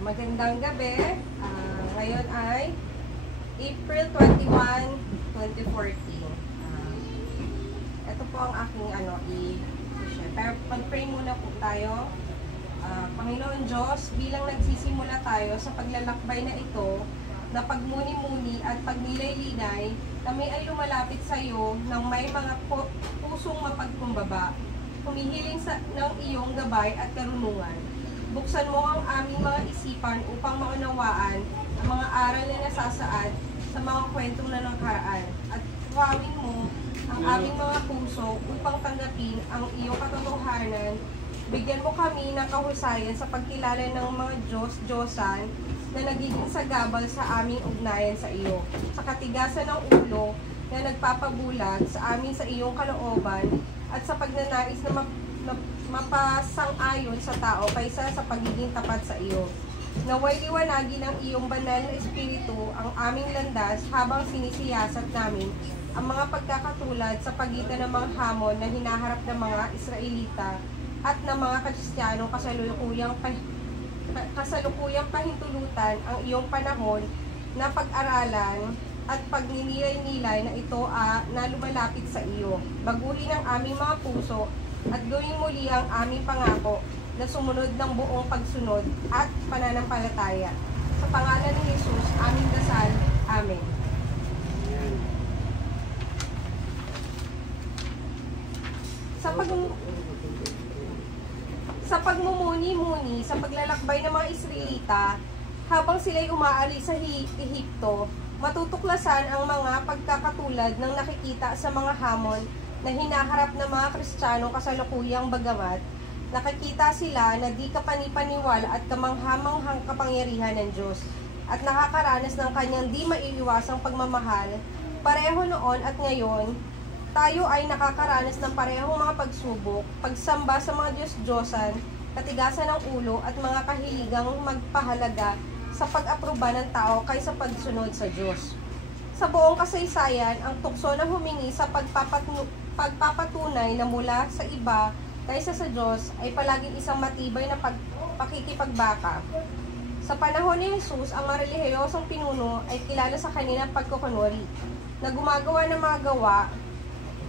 Magandang gabi. Ngayon ay April 21, 2014. Ito po ang aking i-share. Pero mag-pray muna po tayo. Panginoon Diyos, bilang nagsisimula tayo sa paglalakbay na ito, na pagmuni-muni at pagnilay-linay, kami ay lumalapit sa iyo ng may mga pusong mapagkumbaba, humihiling ng iyong gabay at karunungan. Buksan mo ang aming mga isipan upang maunawaan ang mga aral na nasasaad sa mga kwentong na nakaraan, at huwawin mo ang aming mga puso upang tanggapin ang iyong katotohanan. Bigyan mo kami ng kahusayan sa pagkilala ng mga Diyos-Diyosan na nagiging sagabal sa aming ugnayan sa iyo, sa katigasan ng ulo na nagpapabulag sa amin sa iyong kalooban, at sa pagnanais na mapasang-ayon sa tao kaysa sa pagiging tapat sa iyo. Naway liwanagin ng iyong banal na espiritu ang aming landas habang sinisiyasat namin ang mga pagkakatulad sa pagitan ng mga hamon na hinaharap ng mga Israelita at ng mga Kristiyanong kasalukuyang pahintulutan ang iyong panahon na pag-aralan at pagninilay-nilay na ito na lumalapit sa iyo. Baguhin ang aming mga puso at gawin muli ang aming pangako na sumunod ng buong pagsunod at pananampalataya. Sa pangalan ni Jesus, aming dasal. Amen. Sa pagmumuni-muni sa paglalakbay ng mga Israelita, habang sila'y umaalis sa Ehipto, matutuklasan ang mga pagkakatulad ng nakikita sa mga hamon na hinaharap ng mga Kristiyanong kasalukuyang, bagamat nakikita sila na di kapanipaniwala at kamanghamanghang kapangyarihan ng Diyos at nakakaranas ng kanyang di maiiwasang pagmamahal. Pareho noon at ngayon, tayo ay nakakaranas ng parehong mga pagsubok, pagsamba sa mga Diyos-Diyosan, katigasan ng ulo at mga kahiligang magpahalaga sa pag-aproba ng tao kaysa pagsunod sa Diyos. Sa buong kasaysayan, ang tukso na humingi sa pagpapatunay na mula sa iba kaysa sa Diyos ay palaging isang matibay na pakikipagbaka. Sa panahon ni Jesus, ang mga relihiyosong pinuno ay kilala sa kanilang pagkukunwari, na gumagawa ng mga gawa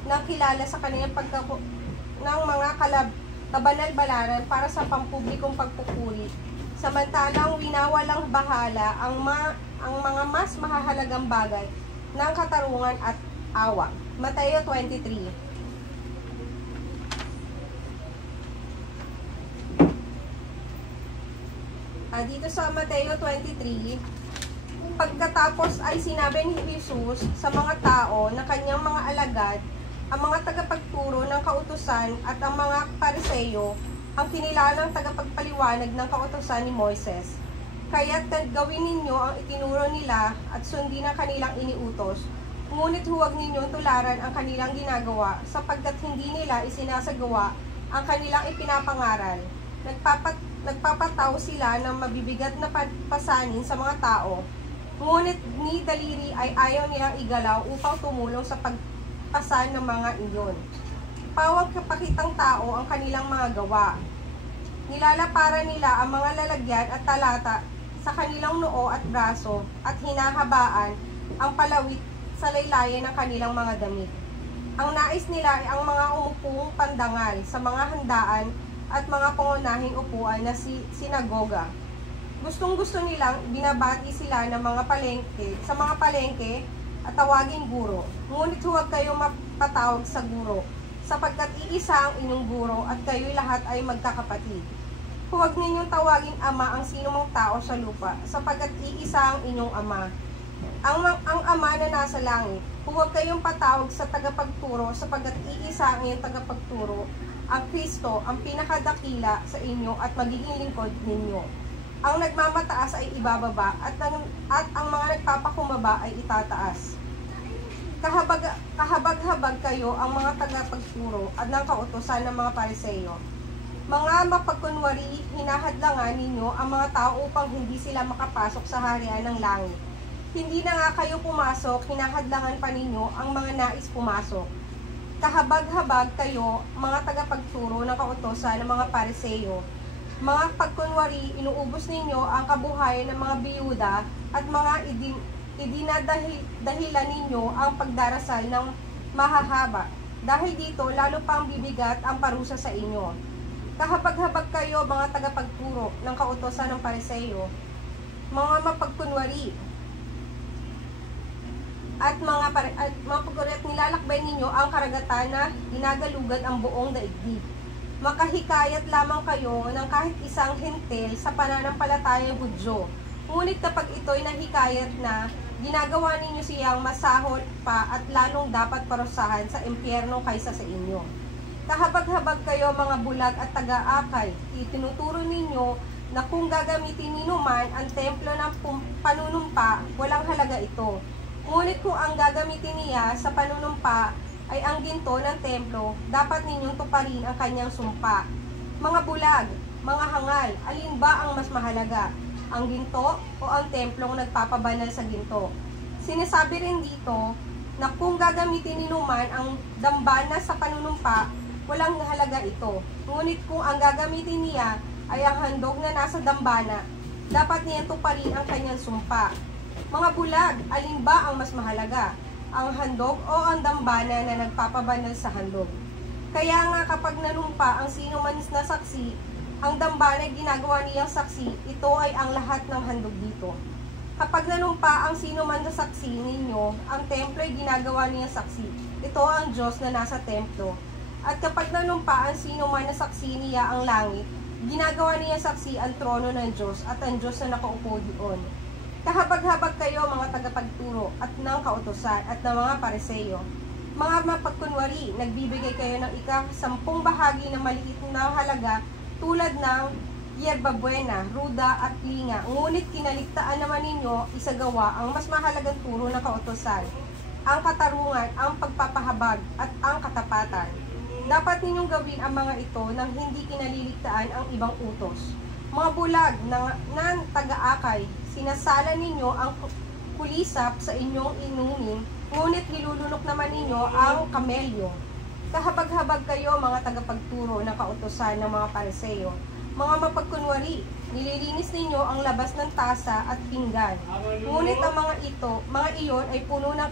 na kilala sa kanilang ng mga kabanal-balaran para sa pampublikong pagpupuri, samantalang winawalang bahala ang mga mas mahahalagang bagay ng katarungan at awa. Mateo 23. Dito sa Mateo 23, pagkatapos ay sinabi ni Jesus sa mga tao na kanyang mga alagad, ang mga tagapagturo ng kautusan at ang mga Pariseyo, ang kinilalang tagapagpaliwanag ng kautusan ni Moises. Kaya't gawin ninyo ang itinuro nila at sundin ang kanilang iniutos. Ngunit huwag ninyong tularan ang kanilang ginagawa, sapagkat hindi nila isinasagawa ang kanilang ipinapangaral. Nagpapataw sila ng mabibigat na pasanin sa mga tao, ngunit ni daliri ay ayaw nilang igalaw upang tumulong sa pagpasan ng mga iyon. Pawag kapakitang tao ang kanilang mga gawa. Nilalaparan nila ang mga lalagyan at talata sa kanilang noo at braso at hinahabaan ang palawit sa laylayan ng kanilang mga damit. Ang nais nila ay ang mga umupong pandangal sa mga handaan at mga pangunahing upuan na sinagoga. Gustong-gusto nilang binabati sila ng mga palengke at tawaging guro. Ngunit huwag kayong mapatawag sa guro, sapagkat iisa ang inyong guro at kayo'y lahat ay magkakapatid. Huwag ninyong tawaging ama ang sinumang tao sa lupa, sapagkat iisa ang inyong ama, ang ama na nasa langit. Huwag kayong patawag sa tagapagturo, sapagkat iisa ang inyong tagapagturo, ang Kristo, ang pinakadakila sa inyo at magiging lingkod ninyo. Ang nagmamataas ay ibababa at ang mga nagpapakumbaba ay itataas. Kahabag-habag kayo ang mga tagapagturo at ng kautusan ng mga Pariseyo. Mga mapagkunwari, hinahadlangan ninyo ang mga tao upang hindi sila makapasok sa harian ng langit. Hindi na nga kayo pumasok, hinahadlangan pa ninyo ang mga nais pumasok. Kahabag-habag kayo, mga tagapagturo ng kautusan ng mga Pariseyo, Mga pagkunwari, inuubos ninyo ang kabuhayan ng mga biyuda at mga idinadahilan ninyo ang pagdarasal ng mahahaba. Dahil dito, lalo pang bibigat ang parusa sa inyo. Kahabag-habag kayo, mga tagapagturo ng kautosan ng Pariseo, mga mapagkunwari, at mga pagkunwari at nilalakbay ninyo ang karagatan na ginagalugad ang buong daigdig. Makahikayat lamang kayo ng kahit isang hintil sa pananampalatayang Hudyo. Ngunit kapag ito'y nahikayat na, ginagawa ninyo siyang masahol pa at lalong dapat parusahan sa impyerno kaysa sa inyo. Kahabag-habag kayo, mga bulag at taga-akay. Itinuturo ninyo na kung gagamitin ninyo man ang templo ng panunumpa, walang halaga ito. Ngunit kung ang gagamitin niya sa panunumpa ay ang ginto ng templo, dapat ninyong tuparin ang kanyang sumpa. Mga bulag, mga hangal, alin ba ang mas mahalaga? Ang ginto o ang templong nagpapabanal sa ginto? Sinasabi rin dito na kung gagamitin ninyo man ang dambana sa panunumpa, walang halaga ito. Ngunit kung ang gagamitin niya ay ang handog na nasa dambana, dapat niyang tuparin ang kanyang sumpa. Mga bulag, alin ba ang mas mahalaga? Ang handog o ang dambana na nagpapabanal sa handog? Kaya nga kapag nanumpa ang sino man na saksi, ang dambana ginagawa niyang saksi, ito ay ang lahat ng handog dito. Kapag nanumpa ang sino man na saksi ninyo, ang templo ay ginagawa niyang saksi, ito ang Diyos na nasa templo. At kapag nanumpa ang sino man na saksi niya ang langit, ginagawa niya saksi ang trono ng Diyos at ang Diyos na nakaupo doon. Kahabag-habag kayo, mga tagapagturo at ng kautosan at ng mga Pariseo, mga mapagkunwari, nagbibigay kayo ng ika-10 bahagi ng maliit na halaga tulad ng yerba buena, ruda at linga. Ngunit kinaligtaan naman ninyo isagawa ang mas mahalagang turo ng kautosan, ang katarungan, ang pagpapahabag at ang katapatan. Dapat ninyong gawin ang mga ito nang hindi kinaliligtaan ang ibang utos. Mga bulag ng taga-akay, sinasala ninyo ang kulisap sa inyong inumin, ngunit nilulunok naman ninyo ang kamelyo. Kahabag-habag kayo, mga tagapagturo ng kautosan ng mga Pariseo, mga mapagkunwari, nililinis ninyo ang labas ng tasa at pinggan. Ngunit ang mga iyon ay puno ng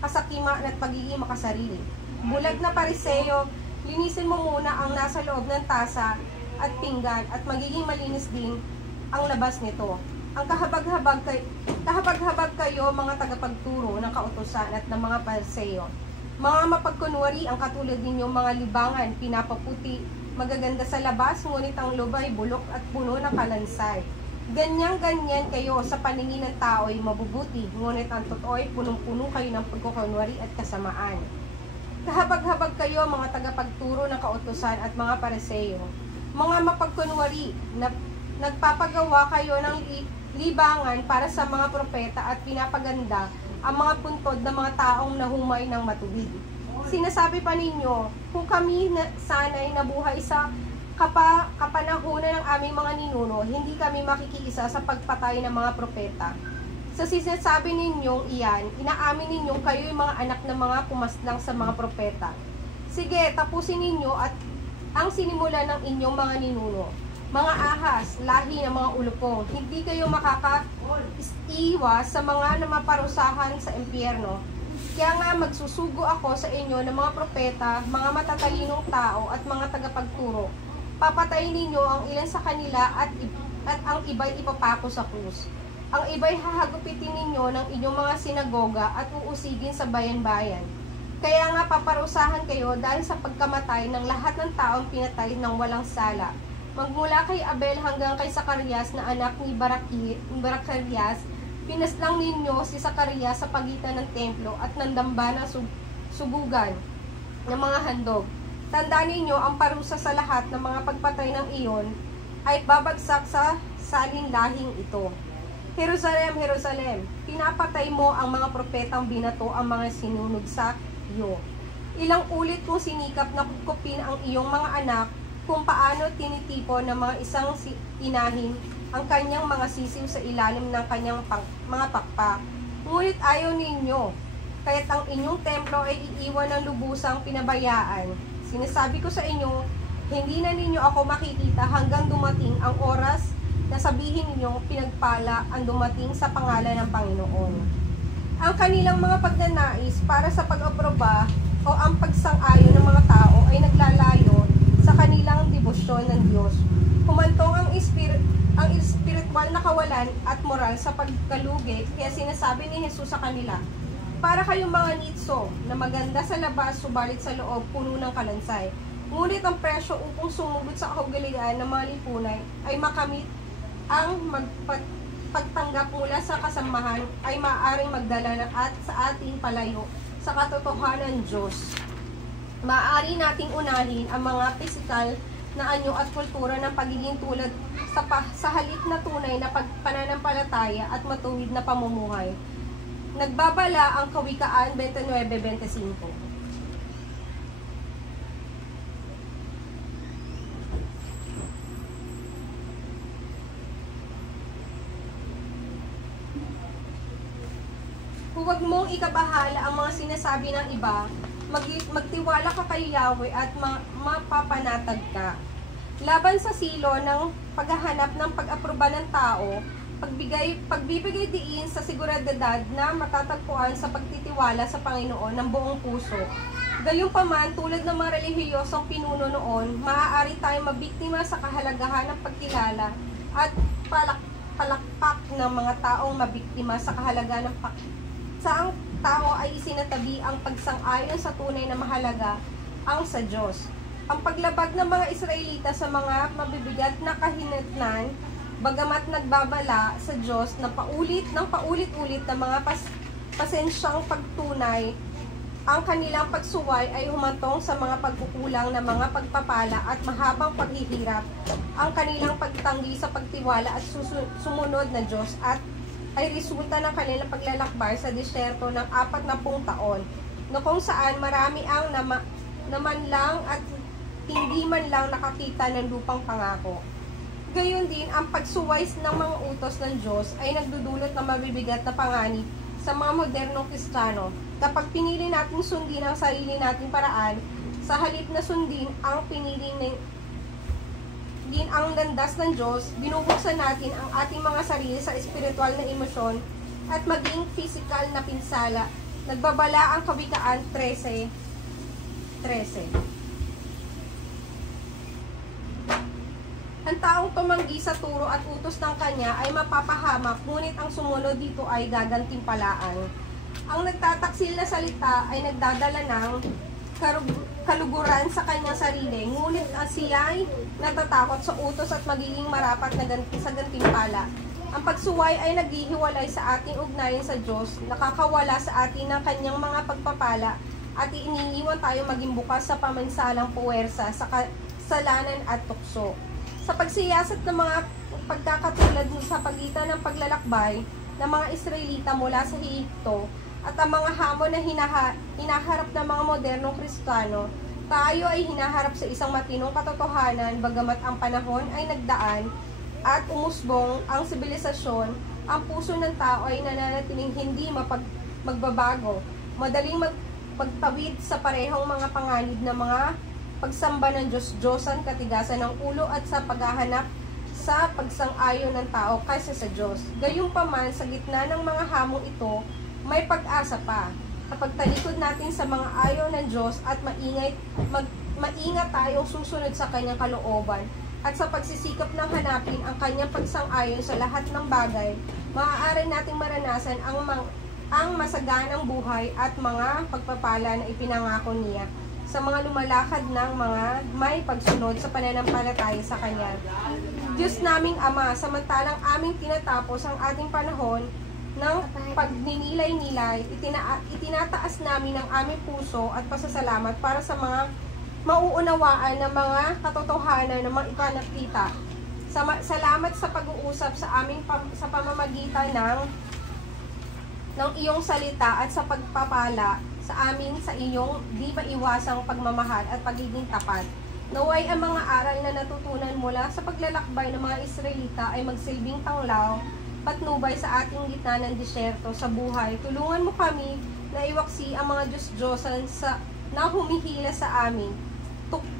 kasakiman at pagiging makasarili. Bulag na Pariseo, linisin mo muna ang nasa loob ng tasa at pinggan at magiging malinis din ang labas nito. Ang kahabag-habag kayo, mga tagapagturo ng kautosan at ng mga Pariseo, mga mapagkunwari, ang katulad ninyong mga libangan, pinapaputi, magaganda sa labas, ngunit ang loob ay bulok at puno ng kalansay. Ganyan-ganyan kayo sa paningin ng tao ay mabubuti, ngunit ang totoo ay punong-puno kayo ng pagkukunwari at kasamaan. Kahabag-habag kayo, mga tagapagturo ng kautosan at mga Pariseo, mga mapagkunwari, nagpapagawa kayo ng libangan para sa mga propeta at pinapaganda ang mga puntod ng mga taong nahumay ng matuwid. Sinasabi pa ninyo, kung kami sanay nabuhay sa kapanahunan ng aming mga ninuno, hindi kami makikiisa sa pagpatay ng mga propeta. Sa sinasabi ninyong iyan, inaamin ninyong kayo'y mga anak ng mga pumaslang sa mga propeta. Sige, tapusin ninyo at ang sinimula ng inyong mga ninuno. Mga ahas, lahi ng mga ulupong, hindi kayo makaka-iwas sa mga namaparusahan sa impyerno. Kaya nga magsusugo ako sa inyo ng mga propeta, mga matatalinong tao at mga tagapagturo. Papatayin ninyo ang ilan sa kanila at ang iba'y ipapako sa krus. Ang iba'y hahagupitin ninyo ng inyong mga sinagoga at uusigin sa bayan-bayan. Kaya nga paparusahan kayo dahil sa pagkamatay ng lahat ng taong pinatay ng walang sala. Magmula kay Abel hanggang kay Zacarias na anak ni Barakias, pinaslang ninyo si Zacarias sa pagitan ng templo at ng dambana subugan ng mga handog. Tandaan ninyo, ang parusa sa lahat ng mga pagpatay ng iyon ay babagsak sa salinlahing ito. Jerusalem, Jerusalem, pinapatay mo ang mga propetang binato ang mga sinunog sa iyo. Ilang ulit kong sinikap na kukupin ang iyong mga anak kung paano tinitipon ng mga isang inahin ang kanyang mga sisiw sa ilalim ng kanyang mga pakpak. Ngunit ayaw ninyo, kaya't ang inyong templo ay iiwan ng lubusang pinabayaan. Sinasabi ko sa inyo, Hindi na ninyo ako makikita hanggang dumating ang oras na sabihin ninyong pinagpala ang dumating sa pangalan ng Panginoon. Ang kanilang mga pagnanais para sa pag-aproba o ang pagsang-ayon ng mga tao ay naglalayo sa kanilang debosyon ng Diyos. Humantong ang espiritual na kawalan at moral sa pagkalugi, kaya sinasabi ni Jesus sa kanila, para kayong mga nitso na maganda sa labas subalit sa loob puno ng kalansay. Ngunit ang presyo upang sumugod sa kahugalian ng mga lipunay ay makamit ang pagtanggap mula sa kasamahan ay maaaring magdala at sa ating palayo sa katotohanan Diyos. Maaari nating unahin ang mga pisikal na anyo at kultura ng pagiging tulad sa halip na tunay na pananampalataya at matuwid na pamumuhay. Nagbabala ang Kawikaan 29:25. Huwag mong ikabahala ang mga sinasabi ng iba, magtiwala ka kay Yahweh at mapapanatag ka. Laban sa silo ng paghahanap ng pag-aproba ng tao, pagbibigay diin sa siguradad na matatagpuan sa pagtitiwala sa Panginoon ng buong puso. Gayunpaman, tulad ng mga relihiyosong pinuno noon, maaari tayong mabiktima sa kahalagahan ng pagkilala at palakpak ng mga taong mabiktima sa kahalagahan ng sa ang tao ay isinatabi ang pagsang-ayon sa tunay na mahalaga ang sa Diyos. Ang paglabag ng mga Israelita sa mga mabibigat na kahinatnan, bagamat nagbabala sa Diyos na paulit-ulit na mga pasensyang pagtunay, ang kanilang pagsuway ay humantong sa mga pagkukulang ng mga pagpapala at mahabang paghihirap, ang kanilang pagtanggi sa pagtiwala at sumunod na Diyos at ay resulta ng kanilang paglalakbay sa disyerto ng 40 taon, na kung saan marami ang naman lang at hindi man lang nakakita ng lupang pangako. Gayon din, ang pagsuway ng mga utos ng Diyos ay nagdudulot ng mabibigat na panganib sa mga modernong Kristiyano. Kapag pinili natin sundin ang sarili nating paraan, sa halip na sundin ang ang landas ng Diyos, binubuksan natin ang ating mga sarili sa espiritual na emosyon at maging physical na pinsala. Nagbabala ang Kawikaan 13:13. Ang taong tumanggi sa turo at utos ng kanya ay mapapahamak, ngunit ang sumunod dito ay gagantimpalaan. Ang nagtataksil na salita ay nagdadala ng kaluguran sa kanyang sarili, ngunit siya ay natatakot sa utos at magiging marapat na sa gantimpala. Ang pagsuway ay naghihiwalay sa ating ugnayan sa Diyos, nakakawala sa atin ng kanyang mga pagpapala at iniiwan tayo maging bukas sa pamansalang puwersa sa kasalanan at tukso. Sa pagsiyasat ng mga pagkakatulad sa pagitan ng paglalakbay ng mga Israelita mula sa Ehipto at ang mga hamon na hinaharap ng mga modernong Kristiyano, tayo ay hinaharap sa isang matinong katotohanan. Bagamat ang panahon ay nagdaan at umusbong ang sibilisasyon, ang puso ng tao ay nananatiling hindi magbabago. Madaling magtawid sa parehong mga panganib ng mga pagsamba ng Diyos-Diyosan, katigasan ng ulo at sa paghahanap sa pagsang-ayon ng tao kaysa sa Diyos. Gayunpaman, sa gitna ng mga hamong ito, may pag-asa pa. Kapag talikod natin sa mga ayaw ng Diyos at maingat tayong susunod sa kanyang kalooban at sa pagsisikap ng hanapin ang kanyang pagsang-ayon sa lahat ng bagay, maaari nating maranasan ang masaganang buhay at mga pagpapala na ipinangako niya sa mga lumalakad ng mga may pagsunod sa pananampalataya sa Kanya. Diyos naming Ama, samantalang aming tinatapos ang ating panahon ng pagninilay-nilay, itinataas namin ang aming puso at pasasalamat para sa mga mauunawaan ng mga katotohanan ng mga ipanakita. Salamat sa pag-uusap sa aming sa pamamagitan ng iyong salita at sa pagpapala sa amin sa iyong di maiwasang pagmamahal at pagiging tapat. Naway ang mga aral na natutunan mula sa paglalakbay ng mga Israelita ay magsilbing tanglaw, patnubay sa ating gitna ng disyerto sa buhay. Tulungan mo kami na iwaksi ang mga Diyos-Diyosan na humihila sa amin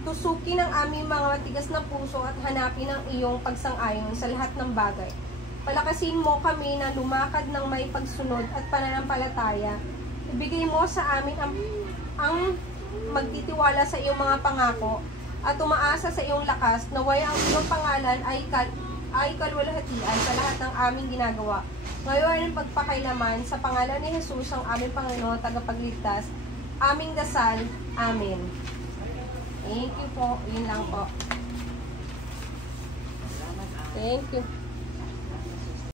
tusukin ang aming mga matigas na puso at hanapin ang iyong pagsang-ayon sa lahat ng bagay. Palakasin mo kami na lumakad ng may pagsunod at pananampalataya. Ibigay mo sa amin ang magtitiwala sa iyong mga pangako at umaasa sa iyong lakas, naway ang iyong pangalan ay kalwalhatian sa lahat ng aming ginagawa. Ngayon ang pagpakailaman sa pangalan ni Jesus ang aming Panginoon tagapagligtas. Aming dasal. Amen. Thank you po. Yun lang po. Thank you.